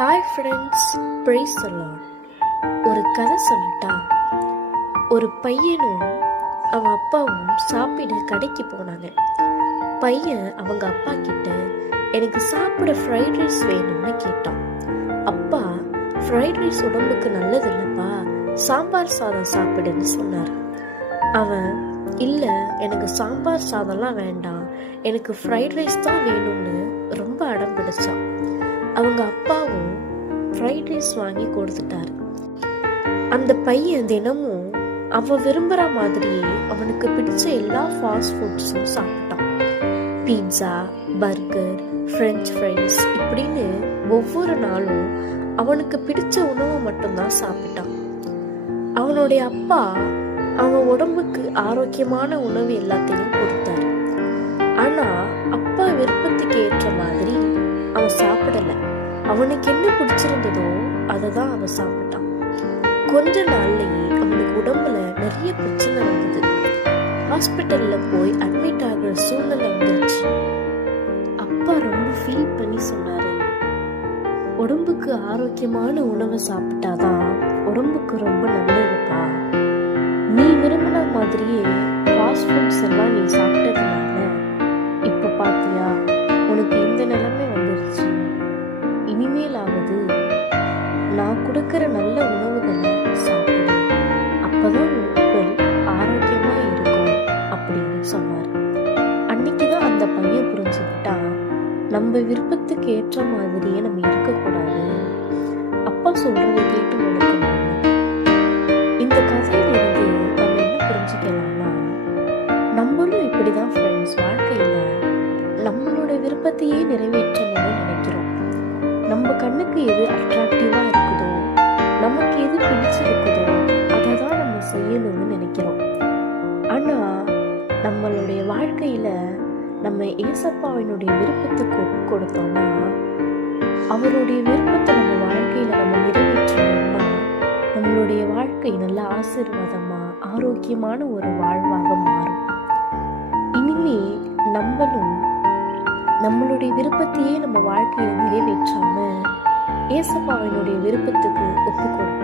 Hi friends, praise the Lord. ஒரு கதை சொல்லட்டா? ஒரு பையனும் அவன் அப்பாவும் சாப்பிட கடைக்கு போனாங்க. பையன் அவங்க அப்பா கிட்ட எனக்கு சாப்பிட ஃப்ரைட் ரைஸ் வேணும்னு கேட்டான். அப்பா, ஃப்ரைட் ரைஸ் உடம்புக்கு நல்லது இல்லைப்பா, சாம்பார் சாதம் சாப்பிடுன்னு சொன்னார். அவன், இல்லை எனக்கு சாம்பார் சாதம்லாம் வேண்டாம், எனக்கு ஃப்ரைட் ரைஸ் தான் வேணும்னு ரொம்ப அடம் பிடிச்சான். அவங்க அப்பாவும் ஃப்ரைட் ரைஸ் வாங்கி கொடுத்துட்டாரு. அந்த பையன் தினமும் அவன் விரும்புகிற மாதிரியே அவனுக்கு பிடிச்ச எல்லா ஃபாஸ்ட் ஃபுட்ஸும் சாப்பிட்டான். பீட்சா, பர்கர், ஃப்ரெஞ்ச் ஃப்ரைஸ் இப்படின்னு ஒவ்வொரு நாளும் அவனுக்கு பிடிச்ச உணவை மட்டும்தான் சாப்பிட்டான். அவனுடைய அப்பா அவன் உடம்புக்கு ஆரோக்கியமான உணவு எல்லாத்தையும் கொடுத்தாரு. ஆனா அப்பா விருப்பத்துக்கு ஏற்ற மாதிரி அவன் சாப்பிடல. அவனுக்கு என்ன பிடிச்சிருந்ததோ அதை தான் அவன் சாப்பிட்டான். கொஞ்ச நாள்லயே அவனுக்கு உடம்புல நிறைய பிரச்சனை வந்தது. ஹாஸ்பிட்டல்ல போய் அட்மிட் ஆகிற சூழ்நிலை வந்துருச்சு. அப்பா ரொம்ப ஃபீல் பண்ணி சொன்னாரு, உடம்புக்கு ஆரோக்கியமான உணவை சாப்பிட்டாதான் உடம்புக்கு ரொம்ப நல்லதுப்பா. நீ விரும்பின மாதிரியே ஃபாஸ்ட் ஃபுட்ஸ் எல்லாம் நீ சாப்பிட்டதுனால இப்ப பாத்தியா உனக்கு இந்த நிலைமை வந்துருச்சு. இனிமேலாவது நான் கொடுக்கிற நல்ல உணவுகளை சாப்பிடு, அப்பதான் உடல் ஆரோக்கியமா இருக்கும் அப்படின்னு சொன்னார். அன்னைக்குதான் அந்த பையன் புரிஞ்சுக்கிட்டான், நம்ம விருப்பத்துக்கு ஏற்ற மாதிரியே நம்ம இருக்கக்கூடாது, அப்பா சொல்றதை கேட்டு நடக்கணும். இந்த கதையில இருந்து நம்ம என்ன புரிஞ்சுக்கலாம்னா, நம்மளும் இப்படிதான் ஃப்ரெண்ட்ஸ், வாழ்க்கையில நம்மளோட விருப்பத்தையே நிறைவேற்றணும்னு நினைக்கிறோம். நம்ம கண்ணுக்கு எது அட்ராக்டிவா இருக்குதோ, நமக்கு எது பிடிச்சிருக்குதோ அதை தான் நம்ம செய்யணும்னு நினைக்கிறோம். ஆனா நம்மளுடைய வாழ்க்கையில நம்ம ஏசப்பாவினுடைய விருப்பத்துக்கு ஒப்பு கொடுத்தோம்னா, அவருடைய விருப்பத்தை நம்ம வாழ்க்கையில நம்ம நிறைவேற்றணும்னா, நம்மளுடைய வாழ்க்கை நல்ல ஆசீர்வாதமா ஆரோக்கியமான ஒரு வாழ்வாக மாறும். இனிமே நம்மளும் நம்மளுடைய விருப்பத்தையே நம்ம வாழ்க்கையில நிறைவேற்றாம ஏசப்பாவினுடைய விருப்பத்துக்கு ஒப்பு கொடுப்போம்.